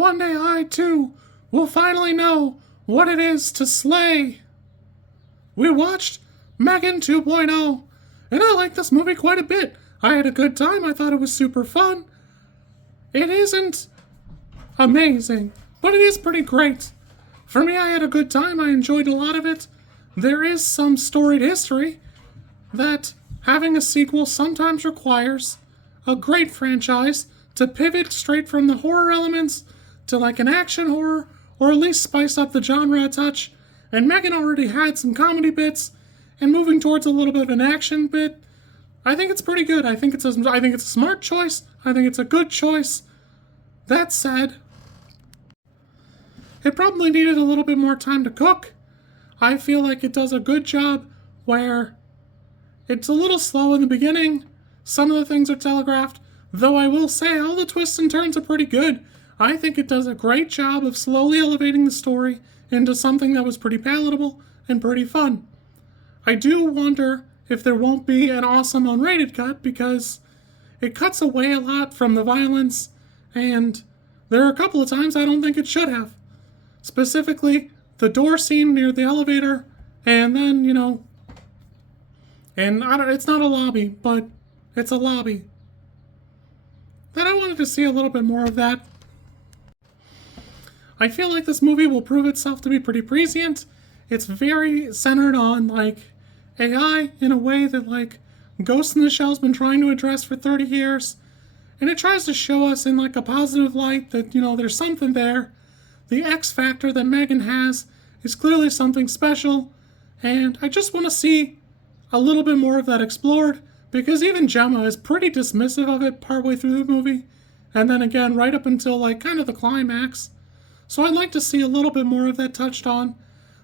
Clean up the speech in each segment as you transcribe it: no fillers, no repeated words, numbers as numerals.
one day I, too, will finally know what it is to slay. We watched M3GAN 2.0, and I liked this movie quite a bit. I had a good time. I thought it was super fun. It isn't amazing, but it is pretty great. For me, I had a good time. I enjoyed a lot of it. There is some storied history that having a sequel sometimes requires a great franchise to pivot straight from the horror elements to like an action horror, or at least spice up the genre a touch. And M3GAN already had some comedy bits, and moving towards a little bit of an action bit, I think it's pretty good. I think it's a smart choice. I think it's a good choice. That said, it probably needed a little bit more time to cook. I feel like it does a good job where it's a little slow in the beginning. Some of the things are telegraphed, though I will say all the twists and turns are pretty good. I think it does a great job of slowly elevating the story into something that was pretty palatable and pretty fun. I do wonder if there won't be an awesome unrated cut, because it cuts away a lot from the violence, and there are a couple of times I don't think it should have. Specifically, the door scene near the elevator, and then, and it's not a lobby, but it's a lobby. Then I wanted to see a little bit more of that. I feel like this movie will prove itself to be pretty prescient. It's very centered on, AI in a way that, Ghost in the Shell's been trying to address for 30 years. And it tries to show us in, a positive light that, there's something there. The X factor that M3GAN has is clearly something special. And I just want to see a little bit more of that explored, because even Gemma is pretty dismissive of it partway through the movie. And then again, right up until, kind of the climax. So I'd like to see a little bit more of that touched on.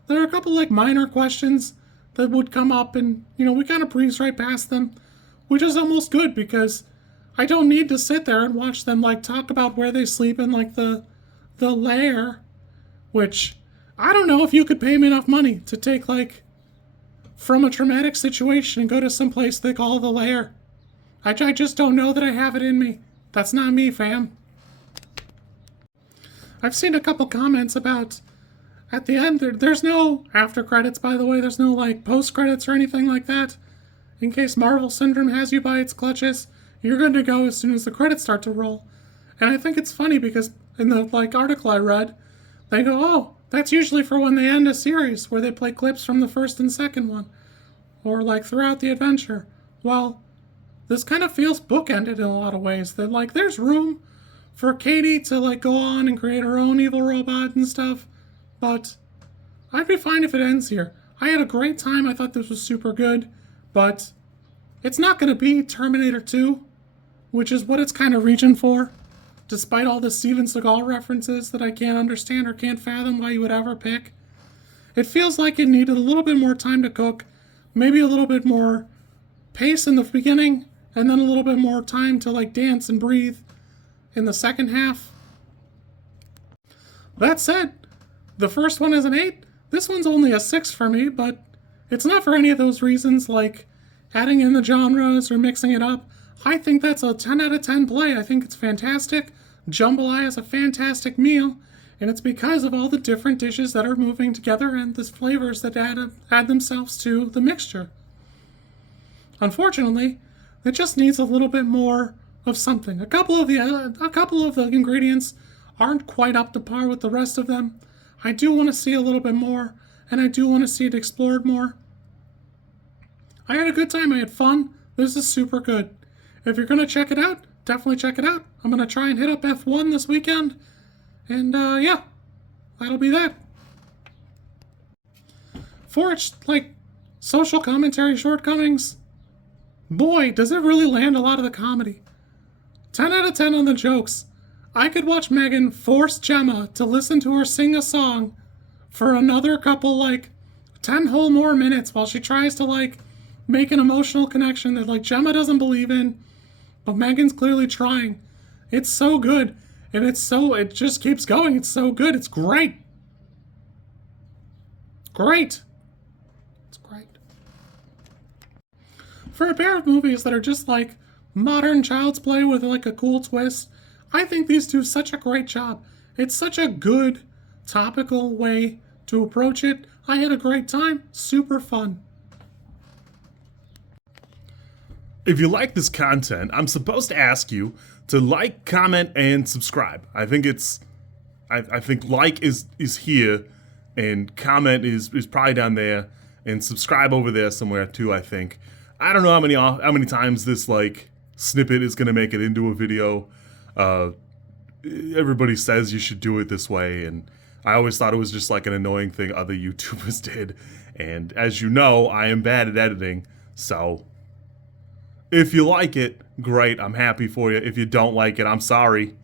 There are a couple, minor questions that would come up, and, we kind of breeze right past them, which is almost good, because I don't need to sit there and watch them, talk about where they sleep in, the lair, which, I don't know if you could pay me enough money to take, from a traumatic situation and go to some place they call the lair. I just don't know that I have it in me. That's not me, fam. I've seen a couple comments about, at the end, there's no after credits, by the way. There's no, post credits or anything like that. In case Marvel Syndrome has you by its clutches, you're good to go as soon as the credits start to roll. And I think it's funny because in the, article I read, they go, oh, that's usually for when they end a series, where they play clips from the first and second one. Or, throughout the adventure. Well, this kind of feels bookended in a lot of ways. That, there's room for Katie to, go on and create her own evil robot and stuff. But I'd be fine if it ends here. I had a great time. I thought this was super good. But it's not going to be Terminator 2, which is what it's kind of reaching for. Despite all the Steven Seagal references that I can't understand or can't fathom why you would ever pick. It feels like it needed a little bit more time to cook. Maybe a little bit more pace in the beginning. And then a little bit more time to, dance and breathe in the second half. That said, the first one is an 8. This one's only a 6 for me, but it's not for any of those reasons, adding in the genres or mixing it up. I think that's a 10 out of 10 play. I think it's fantastic. Jambalaya is a fantastic meal, and it's because of all the different dishes that are moving together and the flavors that add themselves to the mixture. Unfortunately, it just needs a little bit more of something. A couple of the ingredients aren't quite up to par with the rest of them. I do want to see a little bit more, and I do want to see it explored more. I had a good time. I had fun. This is super good. If you're going to check it out, definitely check it out. I'm going to try and hit up F1 this weekend. And, yeah, that'll be that. For its, social commentary shortcomings, boy, does it really land a lot of the comedy. 10 out of 10 on the jokes. I could watch M3GAN force Gemma to listen to her sing a song for another couple, 10 whole more minutes while she tries to, make an emotional connection that, Gemma doesn't believe in, but M3GAN's clearly trying. It's so good, and it just keeps going. It's so good. It's great. Great. It's great. For a pair of movies that are just, modern Child's Play with, a cool twist, I think these do such a great job. It's such a good, topical way to approach it. I had a great time. Super fun. If you like this content, I'm supposed to ask you to like, comment, and subscribe. I think like is here, and comment is probably down there, and subscribe over there somewhere too. I think. I don't know how many times this like snippet is gonna make it into a video. Everybody says you should do it this way, and I always thought it was just like an annoying thing other YouTubers did. And as you know, I am bad at editing, so if you like it, great, I'm happy for you. If you don't like it, I'm sorry.